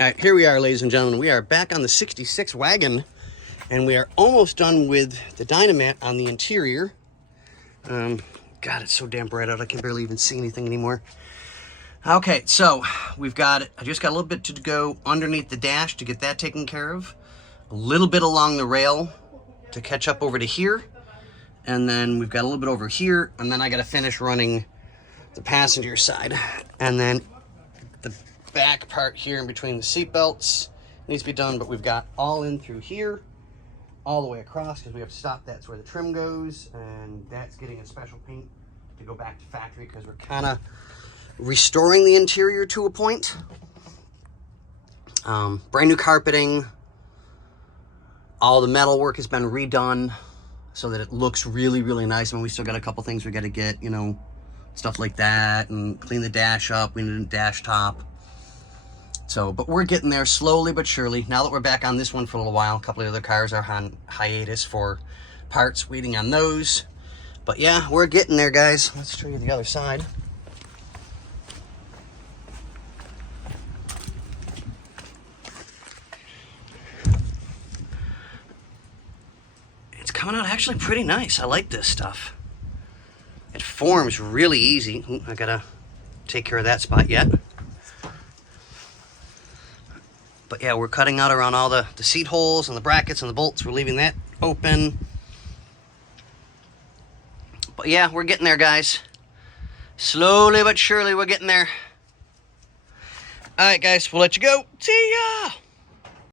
All right, here we are, ladies and gentlemen. We are back on the 66 wagon, and we are almost done with the Dynamat on the interior. God, it's so damn bright out, I can barely even see anything anymore. Okay, so we've got it. I just got a little bit to go underneath the dash to get that taken care of. A little bit along the rail to catch up over to here. And then we've got a little bit over here, and then I got to finish running the passenger side. And then the back part here in between the seat belts needs to be done, but we've got all in through here, all the way across, because we have to stop. That's where the trim goes, and that's getting a special paint to go back to factory, because we're kind of restoring the interior to a point. Brand new carpeting. All the metal work has been redone so that it looks really, really nice. I mean, we still got a couple things we got to get, you know, stuff like that, and clean the dash up. We need a dash top. So, but we're getting there slowly but surely. Now that we're back on this one for a little while, a couple of other cars are on hiatus for parts, waiting on those. But yeah, we're getting there, guys. Let's show you the other side. It's coming out actually pretty nice. I like this stuff. It forms really easy. Ooh, I gotta take care of that spot yet. But yeah, we're cutting out around all the seat holes and the brackets and the bolts. We're leaving that open. But yeah, we're getting there, guys. Slowly but surely, we're getting there. All right, guys, we'll let you go. See ya!